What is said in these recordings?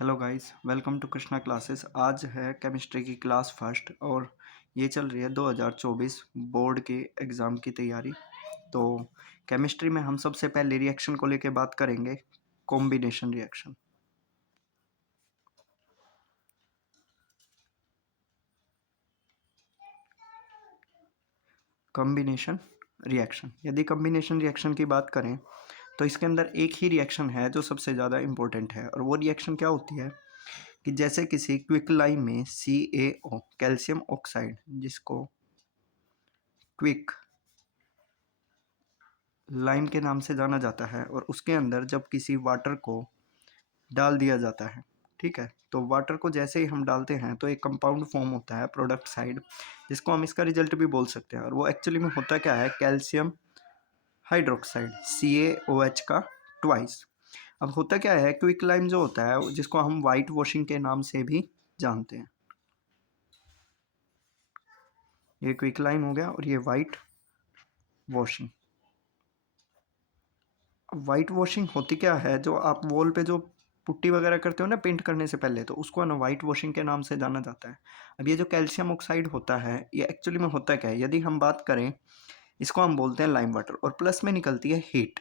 Hello guys, welcome to Krishna classes. आज है chemistry की क्लास फर्स्ट और ये चल रही है 2024 बोर्ड के एग्ज़ाम की तैयारी। तो केमिस्ट्री में हम सबसे पहले रिएक्शन को लेके बात करेंगे, कॉम्बिनेशन रिएक्शन। कॉम्बिनेशन रिएक्शन, यदि कॉम्बिनेशन रिएक्शन की बात करें तो इसके अंदर एक ही रिएक्शन है जो सबसे ज़्यादा इम्पोर्टेंट है, और वो रिएक्शन क्या होती है कि जैसे किसी क्विक लाइम में CaO कैल्शियम ऑक्साइड, जिसको क्विक लाइम के नाम से जाना जाता है, और उसके अंदर जब किसी वाटर को डाल दिया जाता है, ठीक है, तो वाटर को जैसे ही हम डालते हैं तो एक कंपाउंड फॉर्म होता है प्रोडक्ट साइड, जिसको हम इसका रिजल्ट भी बोल सकते हैं। और वो एक्चुअली में होता क्या है, कैल्शियम हाइड्रोक्साइड CaOH का ट्वाइस। अब होता क्या है, क्विक लाइम जो होता है जिसको हम वाइट वॉशिंग के नाम से भी जानते हैं, ये क्विक लाइम हो गया और ये वाइट वॉशिंग। वाइट वॉशिंग होती क्या है, जो आप वॉल पे जो पुट्टी वगैरह करते हो ना पेंट करने से पहले, तो उसको ना वाइट वॉशिंग के नाम से जाना जाता है। अब ये जो कैल्शियम ऑक्साइड होता है, ये एक्चुअली में होता क्या है, यदि हम बात करें, इसको हम बोलते हैं लाइम वाटर, और प्लस में निकलती है हीट।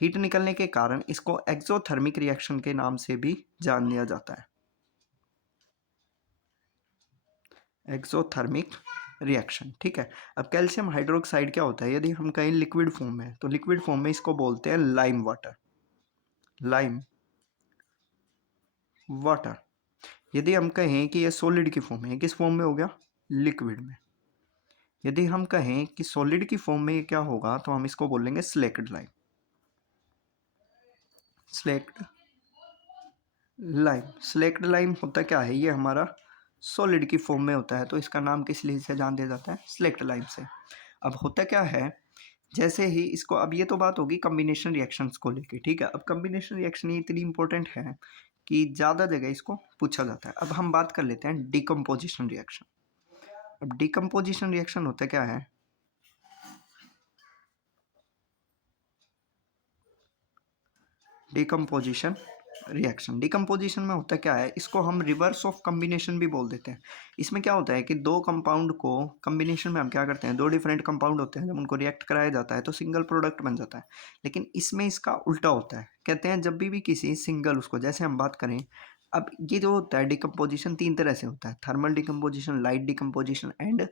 हीट निकलने के कारण इसको एक्सोथर्मिक रिएक्शन के नाम से भी जान लिया जाता है। एक्सोथर्मिक रिएक्शन, ठीक है। अब कैल्शियम हाइड्रोक्साइड क्या होता है, यदि हम कहीं लिक्विड फॉर्म में, तो लिक्विड फॉर्म में इसको बोलते हैं लाइम वाटर। Lime water. यदि हम कहें कि ये सॉलिड की फॉर्म है, किस फॉर्म में हो गया, लिक्विड में। यदि हम कहें कि सॉलिड की फॉर्म में ये क्या होगा, तो हम इसको बोलेंगे slaked lime. Slaked lime, slaked lime होता क्या है, ये हमारा सॉलिड की फॉर्म में होता है, तो इसका नाम किस लिए से जान दिया जाता है, स्लेक्ड लाइम से। अब होता क्या है, जैसे ही इसको, अब ये तो बात होगी कम्बिनेशन रिएक्शंस को लेके, ठीक है। अब कम्बिनेशन रिएक्शन ये इतनी इंपॉर्टेंट है कि ज़्यादा जगह इसको पूछा जाता है। अब हम बात कर लेते हैं डिकम्पोजिशन रिएक्शन। अब डिकम्पोजिशन रिएक्शन होता क्या है, डिकम्पोजिशन रिएक्शन। डिकम्पोजिशन में होता क्या है, इसको हम रिवर्स ऑफ कम्बिनेशन भी बोल देते हैं। इसमें क्या होता है कि दो कंपाउंड को कम्बिनेशन में हम क्या करते हैं, दो डिफरेंट कंपाउंड होते हैं, जब उनको रिएक्ट कराया जाता है तो सिंगल प्रोडक्ट बन जाता है। लेकिन इसमें इसका उल्टा होता है, कहते हैं जब भी किसी सिंगल उसको, जैसे हम बात करें, अब ये जो होता है डिकम्पोजिशन तीन तरह से होता है, thermal decomposition, light decomposition and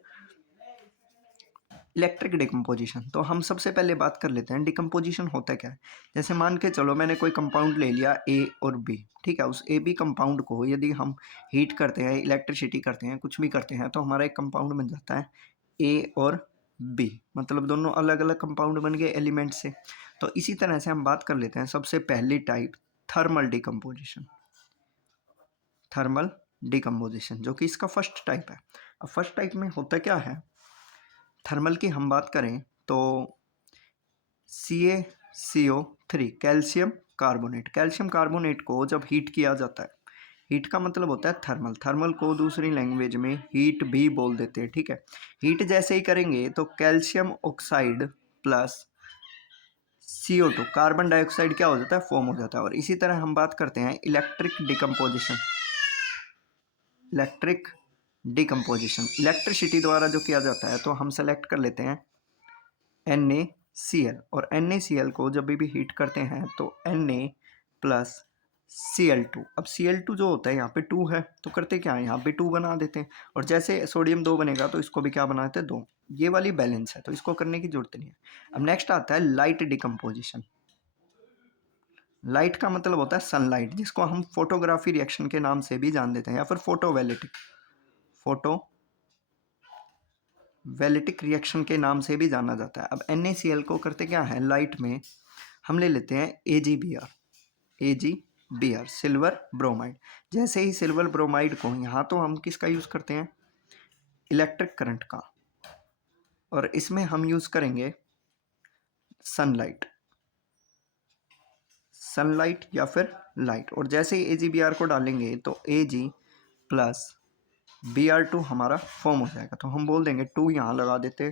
electric decomposition. तो हम सबसे पहले बात कर लेते हैं डिकम्पोजिशन होता क्या है। जैसे मान के चलो मैंने कोई कंपाउंड ले लिया A और B, ठीक है। उस AB कंपाउंड को यदि हम हीट करते हैं, इलेक्ट्रिसिटी करते हैं, कुछ भी करते हैं, तो हमारा एक कंपाउंड बन जाता है A और B, मतलब दोनों अलग अलग कंपाउंड बन गए एलिमेंट से। तो इसी तरह से हम बात कर लेते हैं सबसे पहली type, thermal decomposition. Thermal decomposition जो कि इसका फर्स्ट टाइप है। अब फर्स्ट टाइप में होता क्या है, थर्मल की हम बात करें तो CaCO3 calcium carbonate, calcium carbonate को जब हीट किया जाता है, हीट का मतलब होता है थर्मल, थर्मल को दूसरी लैंग्वेज में हीट भी बोल देते हैं, ठीक है। हीट जैसे ही करेंगे तो calcium oxide plus CO2 carbon dioxide क्या हो जाता है, फॉर्म हो जाता है। और इसी तरह हम बात करते हैं electric decomposition. Electric decomposition, electricity द्वारा जो किया जाता है, तो हम सेलेक्ट कर लेते हैं NaCl, और NaCl को जब भी हीट करते हैं तो Na प्लस Cl2। अब Cl2 जो होता है यहाँ पे 2 है, तो करते क्या है, यहाँ पे 2 बना देते हैं, और जैसे सोडियम 2 बनेगा तो इसको भी क्या बनाते हैं, 2। ये वाली बैलेंस है, तो इसको करने की जरूरत नहीं है। अब नेक्स्ट आता है लाइट डिकम्पोजिशन। लाइट का मतलब होता है सनलाइट, जिसको हम फोटोग्राफी रिएक्शन के नाम से भी जान देते हैं, या फिर फोटोवैलेटिक रिएक्शन के नाम से भी जाना जाता है। अब NaCl को करते क्या है, लाइट में हम ले लेते हैं AgBr सिल्वर ब्रोमाइड। जैसे ही सिल्वर ब्रोमाइड को, यहाँ तो हम किसका यूज़ करते हैं, इलेक्ट्रिक करंट का, और इसमें हम यूज़ करेंगे सनलाइट, सनलाइट या फिर लाइट। और जैसे ही AgBr को डालेंगे तो Ag प्लस Br2 हमारा फॉर्म हो जाएगा, तो हम बोल देंगे 2 यहाँ लगा देते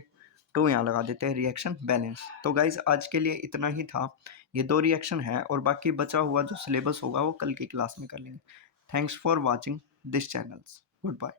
तो यहाँ लगा देते हैं रिएक्शन बैलेंस। तो गाइज आज के लिए इतना ही था। ये 2 रिएक्शन है और बाकी बचा हुआ जो सिलेबस होगा वो कल की क्लास में कर लेंगे। Thanks for watching this channels. Good bye.